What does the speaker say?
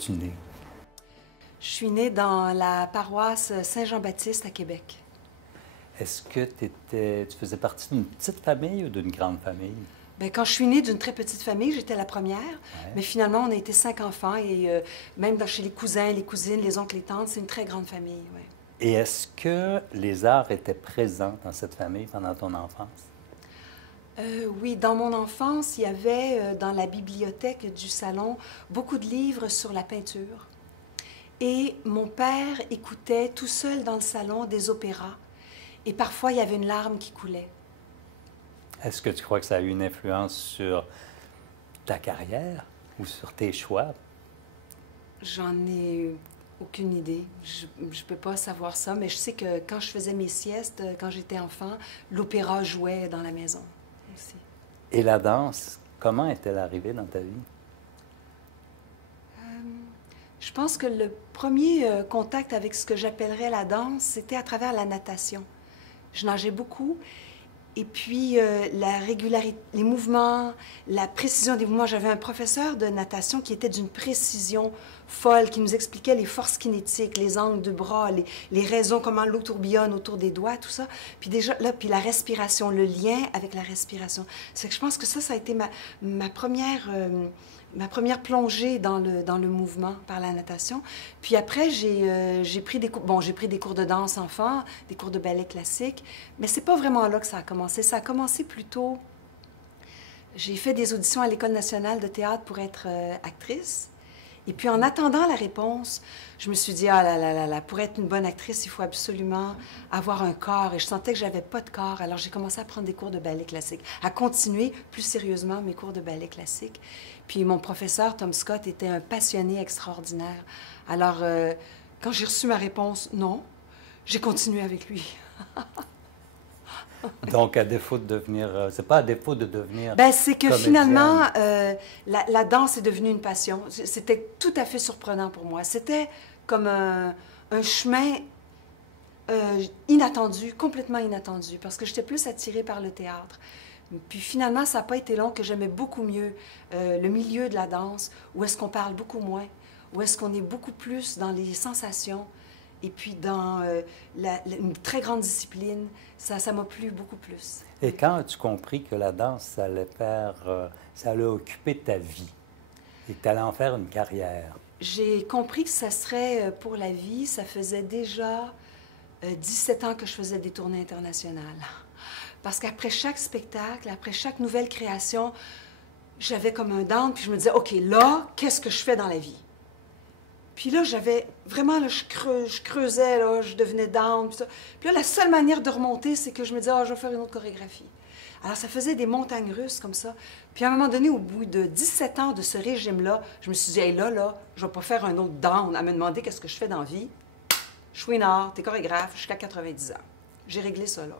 es-tu née? Je suis née dans la paroisse Saint-Jean-Baptiste à Québec. Est-ce que tu faisais partie d'une petite famille ou d'une grande famille? Bien, quand je suis née d'une très petite famille, j'étais la première, mais finalement, on a été 5 enfants et même chez les cousins, les cousines, les oncles, les tantes, c'est une très grande famille, oui. Et est-ce que les arts étaient présents dans cette famille pendant ton enfance? Oui, dans mon enfance, il y avait dans la bibliothèque du salon beaucoup de livres sur la peinture. Et mon père écoutait tout seul dans le salon des opéras. Et parfois, il y avait une larme qui coulait. Est-ce que tu crois que ça a eu une influence sur ta carrière ou sur tes choix? J'en ai aucune idée. Je ne peux pas savoir ça, mais je sais que quand je faisais mes siestes, quand j'étais enfant, l'opéra jouait dans la maison aussi. Et la danse, comment est-elle arrivée dans ta vie? Je pense que le premier contact avec ce que j'appellerais la danse, c'était à travers la natation. Je nageais beaucoup. Et puis, la régularité, les mouvements, la précision des mouvements. J'avais un professeur de natation qui était d'une précision folle, qui nous expliquait les forces kinétiques, les angles de bras, les raisons, comment l'eau tourbillonne autour des doigts, tout ça. Puis déjà, là, puis la respiration, le lien avec la respiration. C'est que je pense que ça a été ma première plongée dans le mouvement par la natation. Puis après, j'ai pris des cours, j'ai pris des cours de danse enfant, des cours de ballet classique, mais c'est pas vraiment là que ça a commencé. Ça a commencé plutôt... J'ai fait des auditions à l'École nationale de théâtre pour être actrice. Et puis en attendant la réponse, je me suis dit, ah là, pour être une bonne actrice, il faut absolument avoir un corps. Et je sentais que j'avais pas de corps. Alors j'ai commencé à prendre des cours de ballet classique, à continuer plus sérieusement mes cours de ballet classique. Puis mon professeur, Tom Scott, était un passionné extraordinaire. Alors, quand j'ai reçu ma réponse, non, j'ai continué avec lui. Donc, à défaut de devenir... c'est pas à défaut de devenir ben, c'est que comédienne. finalement, la danse est devenue une passion. C'était tout à fait surprenant pour moi. C'était comme un chemin inattendu, complètement inattendu, parce que j'étais plus attirée par le théâtre. Puis finalement, ça n'a pas été long que j'aimais beaucoup mieux le milieu de la danse, où est-ce qu'on parle beaucoup moins, où est-ce qu'on est beaucoup plus dans les sensations, et puis dans une très grande discipline. Ça m'a plu beaucoup plus. Et quand as-tu compris que la danse, ça allait occuper ta vie et que tu allais en faire une carrière? J'ai compris que ça serait pour la vie. Ça faisait déjà 17 ans que je faisais des tournées internationales. Parce qu'après chaque spectacle, après chaque nouvelle création, j'avais comme un down, puis je me disais, OK, là, qu'est-ce que je fais dans la vie? Puis là, j'avais vraiment, là, je creusais, là, je devenais down, puis ça. Puis là, la seule manière de remonter, c'est que je me disais, ah, je vais faire une autre chorégraphie. Alors, ça faisait des montagnes russes comme ça. Puis à un moment donné, au bout de 17 ans de ce régime-là, je me suis dit, hey, là, je vais pas faire un autre down à me demander qu'est-ce que je fais dans la vie. Chouinard, t'es chorégraphe jusqu'à 90 ans. J'ai réglé ça, là.